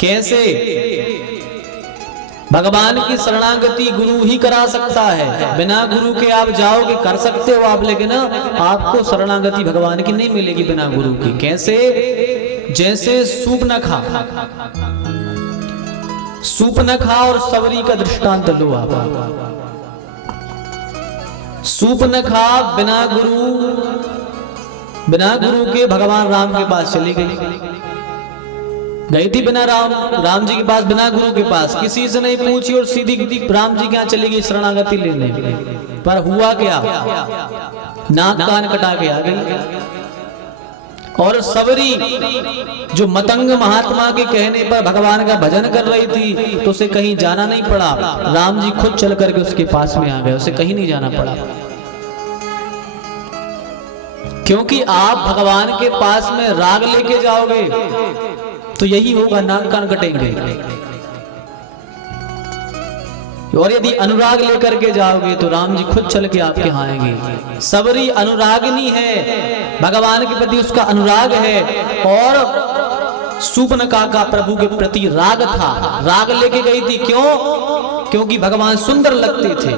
कैसे? भगवान की शरणागति गुरु ही करा सकता है। बिना गुरु के आप जाओगे, कर सकते हो आप, लेकिन आपको शरणागति भगवान की नहीं मिलेगी बिना गुरु की। कैसे? जैसे सूपनखा और सबरी का दृष्टांत लो आप। सूपनखा बिना गुरु के भगवान राम के पास चली गई थी, बिना राम जी के पास, बिना गुरु के पास, किसी से नहीं पूछी और सीधी राम जी के यहाँ चली गई शरणागति लेने। पर हुआ क्या? नाक कान कटा के आ गई। और सबरी जो मतंग महात्मा के कहने पर भगवान का भजन कर रही थी, तो उसे कहीं जाना नहीं पड़ा। राम जी खुद चल करके उसके पास में आ गए, उसे कहीं नहीं जाना पड़ा। क्योंकि आप भगवान के पास में राग लेके जाओगे तो यही होगा, नाक कान कटेंगे। और यदि अनुराग लेकर के जाओगे तो राम जी खुद चल के आपके यहाँ आएंगे। सबरी अनुरागिनी है, भगवान के प्रति उसका अनुराग है। और सूपनखा का प्रभु के प्रति राग था, राग लेके गई थी। क्यों? क्योंकि भगवान सुंदर लगते थे,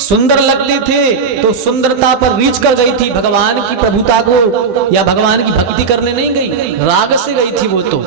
सुंदर लगते थे, तो सुंदरता पर रीच कर गई थी। भगवान की प्रभुता को या भगवान की भक्ति करने नहीं गई, राग से गई थी वो। तो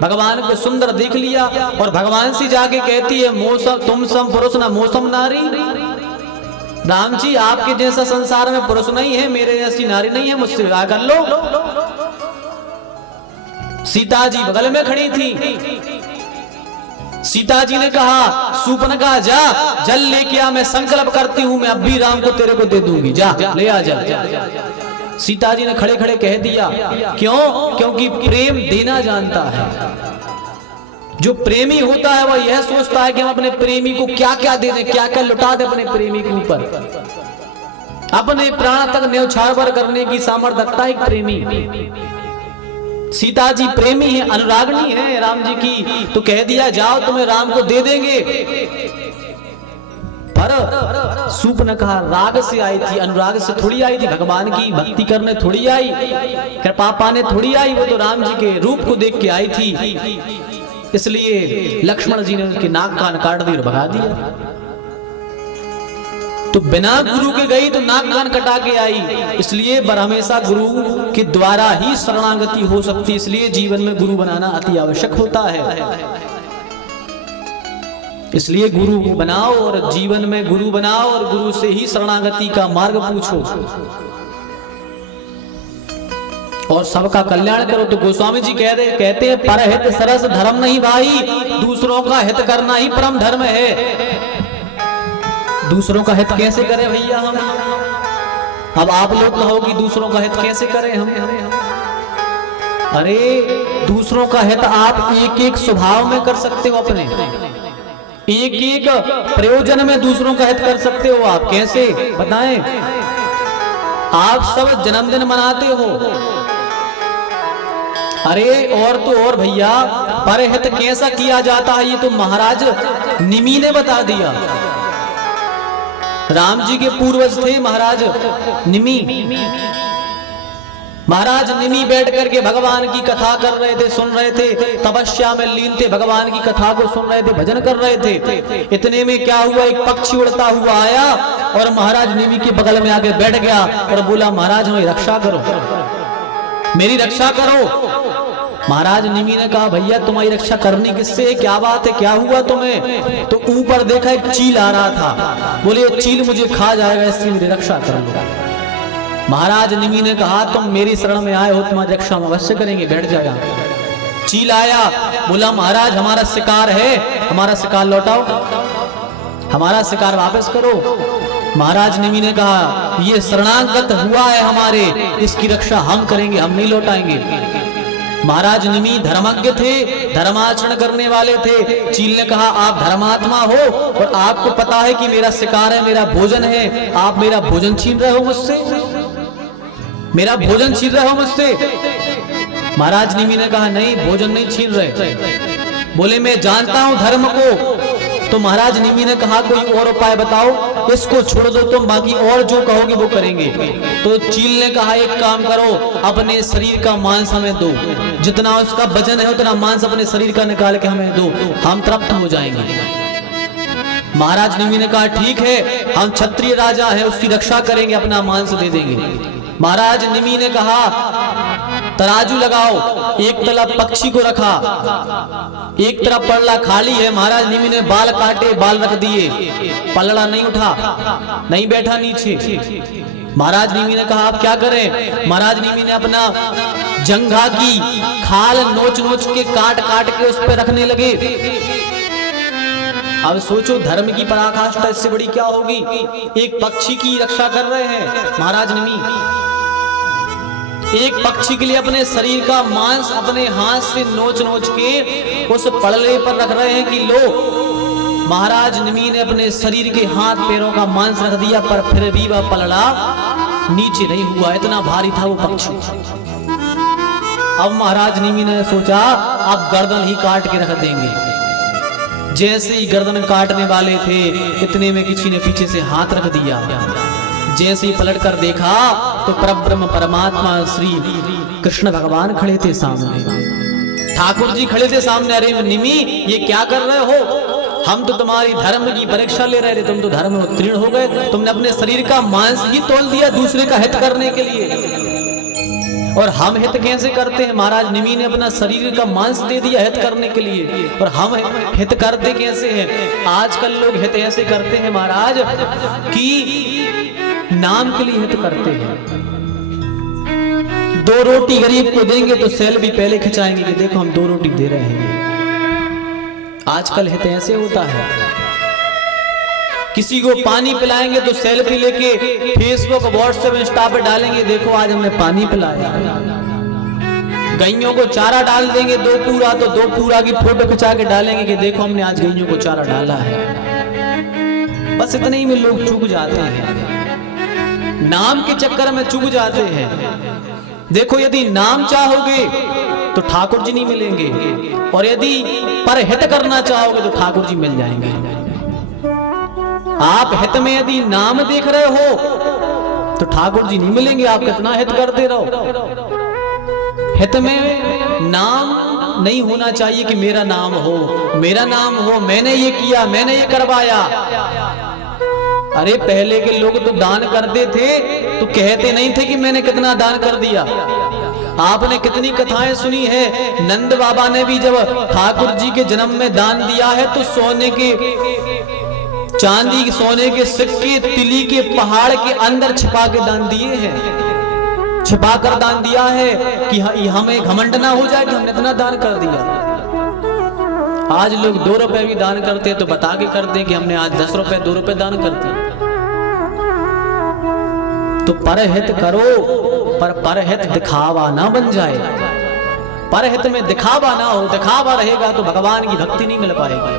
भगवान को सुंदर देख लिया और भगवान से जाके कहती है, मौसम तुम सम पुरुष ना मौसम नारी। राम जी आपके जैसा संसार में पुरुष नहीं है, मेरे जैसी नारी नहीं है, मुझसे विवाह कर लो। सीता जी बगल में खड़ी थी। सीता जी ने कहा, सूपनखा जा, जल लेके आ, मैं संकल्प करती हूं, मैं अब भी राम को तेरे को दे दूंगी, जा ले आ जा। सीता जी ने खड़े खड़े कह दिया। क्यों? क्योंकि प्रेम देना जानता है। जो प्रेमी होता है वह यह सोचता है कि हम अपने प्रेमी को क्या क्या दे दें, क्या क्या लुटा दें अपने प्रेमी के ऊपर। अपने प्राण तक न्यौछावर करने की सामर्थ्य रखता है एक प्रेमी। सीता जी प्रेमी है, अनुरागनी है राम जी की, तो कह दिया जाओ तुम्हें राम को दे देंगे। पर सूपनखा राग से आई थी, अनुराग से थोड़ी आई थी, भगवान की भक्ति करने थोड़ी आई, कृपा पाने थोड़ी आई। वो तो राम जी के रूप को देख के आई थी। इसलिए लक्ष्मण जी ने उसके नाक कान काट दिए और भगा दिया। तो बिना गुरु के गई तो नाक कान कटा के आई। इसलिए हमेशा गुरु के द्वारा ही शरणागति हो सकती है। इसलिए जीवन में गुरु बनाना अति आवश्यक होता है। इसलिए गुरु बनाओ और जीवन में गुरु बनाओ और गुरु से ही शरणागति का मार्ग पूछो और सबका कल्याण करो। तो गोस्वामी जी कहते हैं, परहित सरस धर्म नहीं भाई, दूसरों का हित करना ही परम धर्म है। दूसरों का हित कैसे करें भैया हम? अब आप लोग कहो कि दूसरों का हित कैसे करें हम? अरे दूसरों का हित आप एक एक स्वभाव में कर सकते हो, अपने एक एक प्रयोजन में दूसरों का हित कर सकते हो आप। कैसे बताएं? आप सब जन्मदिन मनाते हो, अरे और तो और भैया परहित कैसा किया जाता है ये तो महाराज निमि ने बता दिया। राम जी के पूर्वज थे महाराज निमि। महाराज निमि बैठ करके भगवान की कथा कर रहे थे, सुन रहे थे, तपस्या में लीन थे, भगवान की कथा को सुन रहे थे, भजन कर रहे थे। इतने में क्या हुआ, एक पक्षी उड़ता हुआ आया और महाराज निमि के बगल में आके बैठ गया और बोला, महाराज हमें रक्षा करो, मेरी रक्षा करो। महाराज निमि ने कहा, भैया तुम्हारी रक्षा करनी किससे है, क्या बात है, क्या हुआ तुम्हें? तो ऊपर देखा एक चील आ रहा था, बोले चील मुझे खा जाएगा, इससे मेरी रक्षा कर लो। महाराज निमि ने कहा, तुम मेरी शरण में आए हो, तुम्हारी रक्षा हम अवश्य करेंगे, बैठ जाएगा। चील आया, बोला महाराज हमारा शिकार है, हमारा शिकार लौटाओ, हमारा शिकार वापस करो। महाराज निमि ने कहा, ये शरणागत हुआ है हमारे, इसकी रक्षा हम करेंगे, हम नहीं लौटाएंगे। महाराज निमि धर्मज्ञ थे, धर्माचरण करने वाले थे। चील ने कहा, आप धर्मात्मा हो और आपको पता है कि मेरा शिकार है, मेरा भोजन है, आप मेरा भोजन छीन रहे हो मुझसे, मेरा भोजन छीन रहे हो मुझसे। महाराज निमि ने कहा, नहीं भोजन नहीं छीन रहे। बोले मैं जानता हूं धर्म को। तो महाराज निमि ने कहा, कोई और उपाय बताओ। इसको छोड़ दो तुम, बाकी और जो कहोगे वो करेंगे। तो चील ने कहा एक काम करो, अपने शरीर का मांस हमें दो, जितना उसका वजन है उतना मांस अपने शरीर का निकाल के हमें दो, हम तृप्त हो जाएंगे। महाराज निमि ने कहा ठीक है, हम क्षत्रिय राजा हैं, उसकी रक्षा करेंगे, अपना मांस दे देंगे। महाराज निमि ने कहा तराजू लगाओ, एक तरफ पक्षी को रखा, एक तरफ पलड़ा खाली है। महाराज निमि ने बाल काटे, बाल रख दिए, पलड़ा नहीं उठा, नहीं बैठा नीचे। महाराज निमि ने कहा आप क्या करें? महाराज निमि ने अपना जंघा की खाल नोच नोच के काट काट के उस पर रखने लगे। अब सोचो धर्म की पराकाष्ठा इससे बड़ी क्या होगी। एक पक्षी की रक्षा कर रहे हैं महाराज निमि, एक पक्षी के लिए अपने शरीर का मांस अपने हाथ से नोच नोच के उस पलड़े पर रख रहे हैं कि लो। महाराज निमि ने अपने शरीर के हाथ पैरों का मांस रख दिया, पर फिर भी वह पलड़ा नीचे नहीं हुआ, इतना भारी था वो पक्षी। अब महाराज निमि ने सोचा अब गर्दन ही काट के रख देंगे। जैसे ही गर्दन काटने वाले थे, इतने में किसी ने पीछे से हाथ रख दिया। जैसे ही पलट कर देखा तो परब्रह्म परमात्मा श्री कृष्ण भगवान खड़े थे सामने, ठाकुर जी खड़े थे सामने। अरे निमि ये क्या कर रहे हो? हम तो तुम्हारी धर्म की परीक्षा ले रहे थे, तुम तो धर्म में उत्तीर्ण हो गए, तुमने अपने शरीर का मांस ही तोल दिया दूसरे का हित करने के लिए। और हम हित कैसे करते हैं? महाराज निमि ने अपना शरीर का मांस दे दिया हित करने के लिए, और हम हित करते कैसे हैं? आजकल लोग हित ऐसे करते हैं महाराज कि नाम के लिए हित करते हैं। 2 रोटी गरीब को देंगे तो सेल्फी पहले खिंचाएंगे कि देखो हम 2 रोटी दे रहे हैं। आजकल हित ऐसे होता है। किसी को पानी पिलाएंगे तो सेल्फी लेके फेसबुक व्हाट्सएप इंस्टा पे डालेंगे, देखो आज हमने पानी पिलाया। गैयों को चारा डाल देंगे 2 पूरा, तो 2 पूरा की फोटो खिंचा के डालेंगे कि देखो हमने आज गैयों को चारा डाला है। बस इतने ही में लोग चूक जाते हैं, नाम के चक्कर में चूक जाते हैं। देखो यदि नाम चाहोगे तो ठाकुर जी नहीं मिलेंगे, और यदि परहित करना चाहोगे तो ठाकुर जी मिल जाएंगे। आप हित में यदि नाम देख रहे हो तो ठाकुर जी नहीं मिलेंगे, आप कितना हित करते रहो। हित में नाम नहीं होना चाहिए कि मेरा नाम हो, मेरा नाम हो, मैंने ये किया, मैंने ये करवाया। अरे पहले के लोग तो दान करते थे तो कहते नहीं थे कि मैंने कितना दान कर दिया। आपने कितनी कथाएं सुनी है, नंद बाबा ने भी जब ठाकुर जी के जन्म में दान दिया है तो सोने के, चांदी सोने के सिक्के तिली के पहाड़ के अंदर छिपा के दान दिए हैं, छिपा कर दान दिया है कि हमें घमंड ना हो जाए कि हमने इतना दान कर दिया। आज लोग 2 रुपए भी दान करते हैं तो बता के करते हैं कि हमने आज 10 रुपए 2 रुपए दान कर दिए। तो परहित करो, पर परहित दिखावा ना बन जाए। परहित में दिखावा ना हो, दिखावा रहेगा तो भगवान की भक्ति नहीं मिल पाएगी।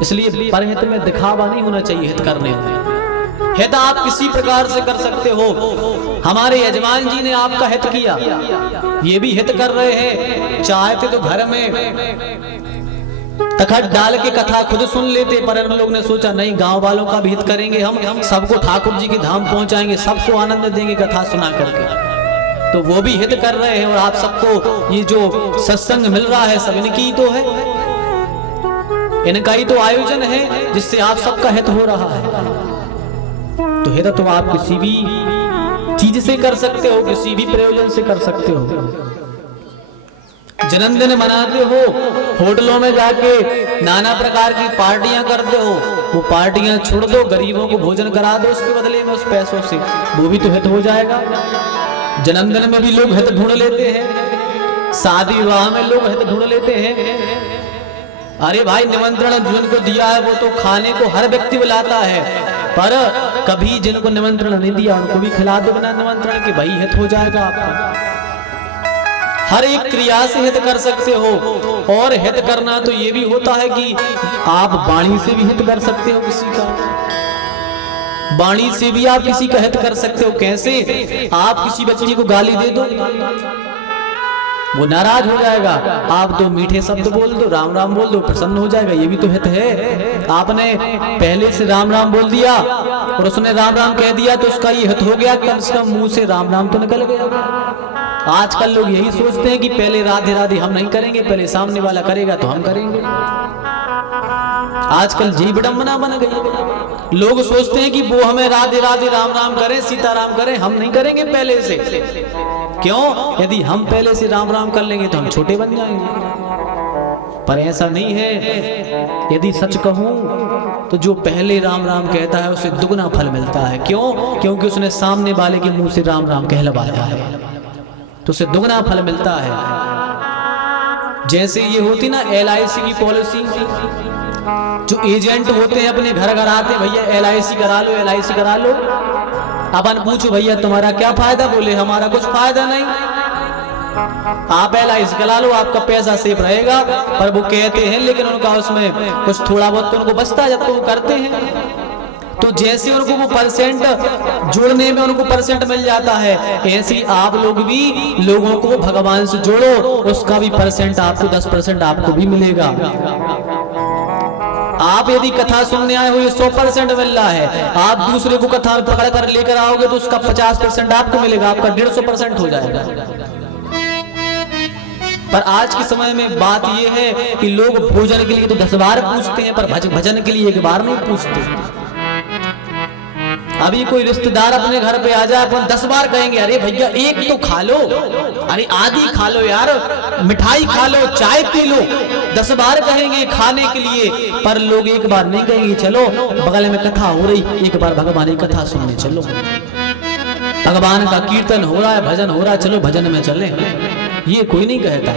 इसलिए परहित में दिखावा नहीं होना चाहिए हित करने में। हित आप किसी प्रकार से कर सकते हो। हमारे यजमान जी ने आपका हित किया, ये भी हित कर रहे हैं। चाहते तो घर में तखत डाल के कथा खुद सुन लेते, पर इन लोग ने सोचा नहीं, गांव वालों का भी हित करेंगे, हम सबको ठाकुर जी के धाम पहुंचाएंगे, सबको आनंद देंगे कथा सुना करके। तो वो भी हित कर रहे हैं, और आप सबको ये जो सत्संग मिल रहा है सब इनकी तो है, इनका ही तो आयोजन है जिससे आप सबका हित हो रहा है। तो हित तो आप किसी भी चीज से कर सकते हो, किसी भी प्रयोजन से कर सकते हो। जन्मदिन मनाते हो, होटलों में जाके नाना प्रकार की पार्टियां करते हो, वो पार्टियां छोड़ दो, गरीबों को भोजन करा दो उसके बदले में उस पैसों से, वो भी तो हित हो जाएगा। जन्मदिन में भी लोग हित ढूंढ लेते हैं, शादी विवाह में लोग हित ढूंढ लेते हैं। अरे भाई निमंत्रण जिनको दिया है वो तो खाने को हर व्यक्ति बुलाता है, पर कभी जिनको निमंत्रण नहीं दिया उनको भी खिला दो बिना निमंत्रण के, भाई हित हो जाएगा आपका। हर एक क्रिया से हित कर सकते हो। और हित करना तो ये भी होता है कि आप वाणी से भी हित कर सकते हो किसी का, वाणी से भी आप किसी का हित कर सकते हो। कैसे? आप किसी बच्चे को गाली दे दो, वो नाराज हो जाएगा। आप तो मीठे शब्द बोल दो, राम राम बोल दो, प्रसन्न हो जाएगा। ये भी तो हित है। आपने पहले से राम राम बोल दिया और उसने राम राम कह दिया तो उसका ये हित हो गया, कम से कम मुंह से राम राम तो निकल गया। आजकल लोग यही सोचते हैं कि पहले राधे राधे हम नहीं करेंगे, पहले सामने वाला करेगा तो हम करेंगे। आजकल जी विडंबना बन गई। लोग सोचते हैं कि वो हमें राधे राधे राम राम करें, सीताराम करें, हम नहीं करेंगे पहले से। क्यों? यदि हम पहले से राम राम कर लेंगे तो हम छोटे बन जाएंगे। पर ऐसा नहीं है। यदि सच कहूं तो जो पहले राम राम कहता है उसे दुगना फल मिलता है। क्यों? क्योंकि उसने सामने वाले के मुंह से राम राम कहलवाया है, तो उसे दुगना फल मिलता है। जैसे ये होती ना LIC की पॉलिसी, जो एजेंट होते हैं अपने घर घर आते हैं, भैया LIC करा लो, LIC करा लो। अपन पूछो भैया तुम्हारा क्या फायदा? बोले हमारा कुछ फायदा नहीं। आप LIC करा लो, आपका पैसा सेफ रहेगा। पर वो कहते हैं, लेकिन उनका उसमें कुछ थोड़ा बहुत तो उनको बचता है जब तो वो करते हैं। तो जैसे उनको वो परसेंट जोड़ने में उनको परसेंट मिल जाता है, ऐसे आप लोग भी लोगों को भगवान से जोड़ो, उसका भी परसेंट आपको 10% आपको भी मिलेगा। आप यदि कथा सुनने आए हो, ये 100% मिल रहा है। आप दूसरे को कथा में पकड़ कर लेकर आओगे तो उसका 50% आपको मिलेगा, आपका 150% हो जाएगा। पर आज के समय में बात यह है कि लोग भोजन के लिए तो 10 बार पूछते हैं, पर भजन के लिए 1 बार नहीं पूछते। अभी कोई रिश्तेदार अपने घर पे आ जाए, अपन 10 बार कहेंगे अरे भैया एक तो खा लो, अरे आधी खा लो यार, मिठाई खा लो, चाय पी लो। 10 बार कहेंगे खाने के लिए, पर लोग 1 बार नहीं कहेंगे चलो बगल में कथा हो रही, 1 बार भगवान की कथा सुनने चलो। भगवान का कीर्तन हो रहा है, भजन हो रहा है, चलो भजन में चले। ये कोई नहीं कहता।